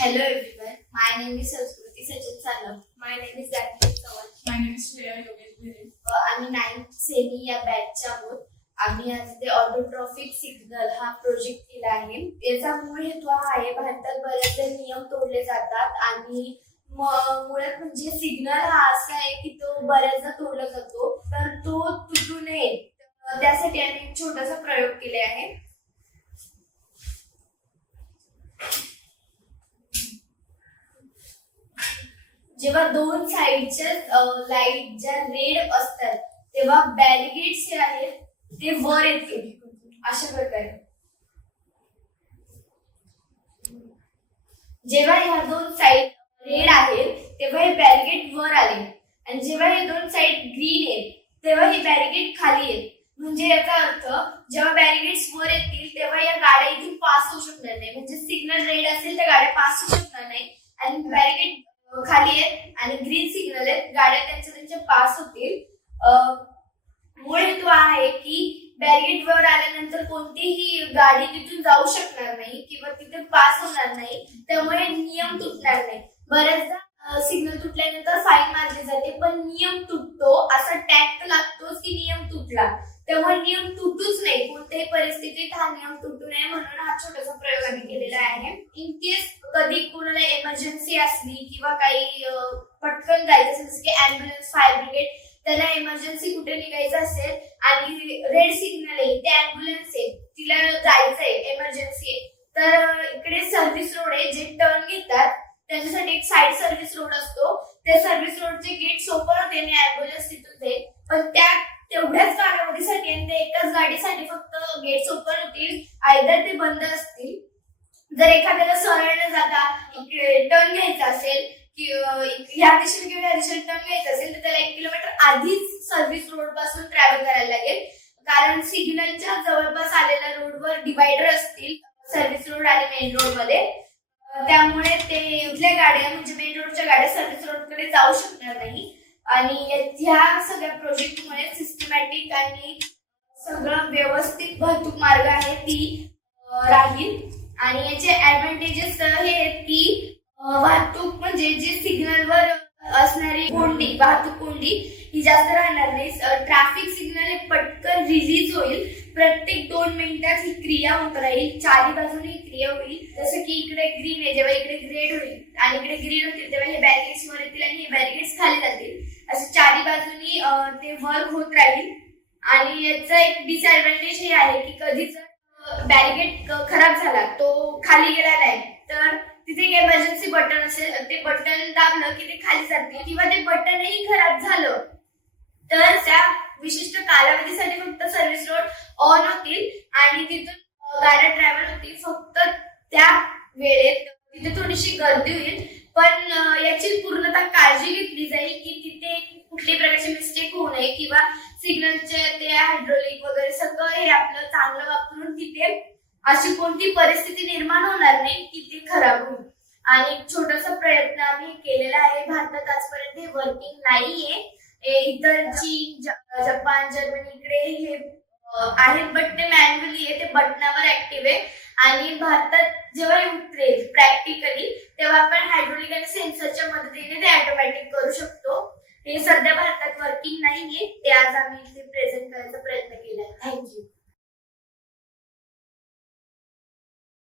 Hello everyone, my name is Sanskruti Sachin Salam. My name is Jacqueline Sawan. My name is Shreya Yogesh Bhire. आम्ही 9th semi या बॅचच्या आहोत. आम्ही आज ते ऑटोट्रॉफिक सिग्नल हा प्रोजेक्ट केला आहे. याचा मूळ हेतू हा आहे, भारतात बरेचसे नियम तोडले जातात आणि मुळात म्हणजे सिग्नल हा असा आहे की तो बऱ्याचदा तोडला जातो, तर तो तुटू नये त्यासाठी आम्ही एक छोटासा प्रयोग केले आहे. जेव्हा दोन साइडच्या लाईट ज्या रेड असतात तेव्हा बॅरिगेड्स जे आहेत ते वर येतील अशा प्रकारे. जेव्हा ह्या दोन साइड रेड आहेत तेव्हा हे बॅरिगेड वर आले आणि जेव्हा हे दोन साइड ग्रीन आहेत तेव्हा हे बॅरिगेड खाली येत. म्हणजे याचा अर्थ जेव्हा बॅरिगेड्स वर येतील तेव्हा या गाड्या इथून पास होऊ शकणार नाही. म्हणजे सिग्नल रेड असेल तर गाड्या पास होऊ शकणार नाही आणि बॅरिगेड खाली आहेत आणि ग्रीन सिग्नल आहेत, गाड्या त्यांच्या पास होतील. मूळ हेतू आहे की बॅरिगेड वर आल्यानंतर कोणतीही गाडी तिथून जाऊ शकणार नाही किंवा तिथे पास होणार नाही, त्यामुळे नियम तुटणार नाही. बऱ्याचदा सिग्नल तुटल्यानंतर फाईन मारली जाते, पण नियम तुटतो असा टॅग लागतोच की नियम तुटला, त्यामुळे नियम तुटूच नाही. कोणत्याही परिस्थितीत हा नियम तुटू नये म्हणून हा छोटासा प्रयोग आम्ही केलेला आहे. इन केस कधी कोणाला इमर्जन्सी असली किंवा काही पटकन जायचं असेल जसं की ऍम्ब्युलन्स, फायर ब्रिगेड, त्याला इमर्जन्सी कुठे निघायचं असेल आणि रेड सिग्नल आहे, ते ऍम्ब्युलन्स आहे, तिला जायचंय, इमर्जन्सी आहे, तर इकडे सर्व्हिस रोड आहे जे टर्न घेतात त्यांच्यासाठी एक साइड सर्व्हिस रोड असतो. त्या सर्व्हिस रोडचे गेट ओपन होते आणि ऍम्ब्युलन्स तिथून जाईल, पण त्या तेवढ्याच कालावधीसाठी आणि त्या एकाच गाडीसाठी फक्त गेट्स ओपन होतील, आयदर ते बंद असतील. जर एखाद्याला सरळ न जाता टर्न घ्यायचा असेल ह्या दिशेने किंवा या दिशेने टर्न घ्यायचा असेल तर त्याला 1 किलोमीटर आधीच सर्व्हिस रोड पासून ट्रॅव्हल करायला लागेल, कारण सिग्नलच्या जवळपास आलेल्या रोडवर डिवायडर असतील सर्व्हिस रोड आणि मेन रोड मध्ये, त्यामुळे ते इथल्या गाड्या म्हणजे मेन रोडच्या गाड्या सर्व्हिस रोडकडे जाऊ शकणार नाही. आणि ह्या सगळ्या प्रोजेक्टमुळे सिस्टमॅटिक आणि सगळं व्यवस्थित वाहतूक मार्ग आहे ती राहील. आणि याचे ऍडव्हान्टेजेस हे आहेत की वाहतूक म्हणजे जी सिग्नलवर असणारी कोंडी, वाहतूक कोंडी ही जास्त राहणार नाही. ट्रॅफिक सिग्नल पटकन रिलीज होईल, प्रत्येक 2 मिनिटात ही क्रिया होत राहील, चारी बाजूने ही क्रिया होईल. जसं की इकडे ग्रीन आहे, जेव्हा इकडे रेड होईल आणि इकडे ग्रीन होतील तेव्हा हे बॅरिगेड्स वर येतील आणि हे बॅरिगेड्स खाली जातील, असे चारी बाजूनी ते वर्क होत राहील. आणि याचा एक डिसएडव्हान्टेज हे आहे की कधी जर बॅरिगेड खराब झाला, तो खाली गेला नाही, तर तिथे एक इमर्जन्सी बटन असेल, ते बटन दाबलं की ते खाली जाते, किंवा ते बटनही खराब झालं तर त्या विशिष्ट कालावधीसाठी फक्त सर्व्हिस रोड ऑन होतील आणि तिथून गाड्या ट्रॅव्हल होतील. फक्त त्या वेळेत तिथे थोडीशी गर्दी होईल, पण याची पूर्णतः काळजी घेतली जाईल की तिथे कुठल्याही प्रकारची मिस्टेक होऊ नये किंवा सिग्नलचे ते हायड्रोलिक वगैरे सगळं हे आपलं चांगलं वापरून तिथे अशी कोणती परिस्थिती निर्माण होणार नाही की ती खराब होईल. आणि एक छोटासा प्रयत्न आम्ही केलेला आहे. भारतात आजपर्यंत हे वर्किंग नाहीये. इतर चीन, जपान, जर्मनी इकडे हे आहेत, बट ते मॅन्युअली आहे, ते बटनावर ऍक्टिव्ह आहे. आणि भारतात जेव्हा हे उतरेल प्रॅक्टिकली तेव्हा आपण हायड्रोलिक आणि सेन्सरच्या मदतीने ते ऑटोमॅटिक करू शकतो. हे सध्या भारतात वर्किंग नाहीये, ते आज आम्ही इथे प्रेझेंट करायचा प्रयत्न केला. थँक्यू.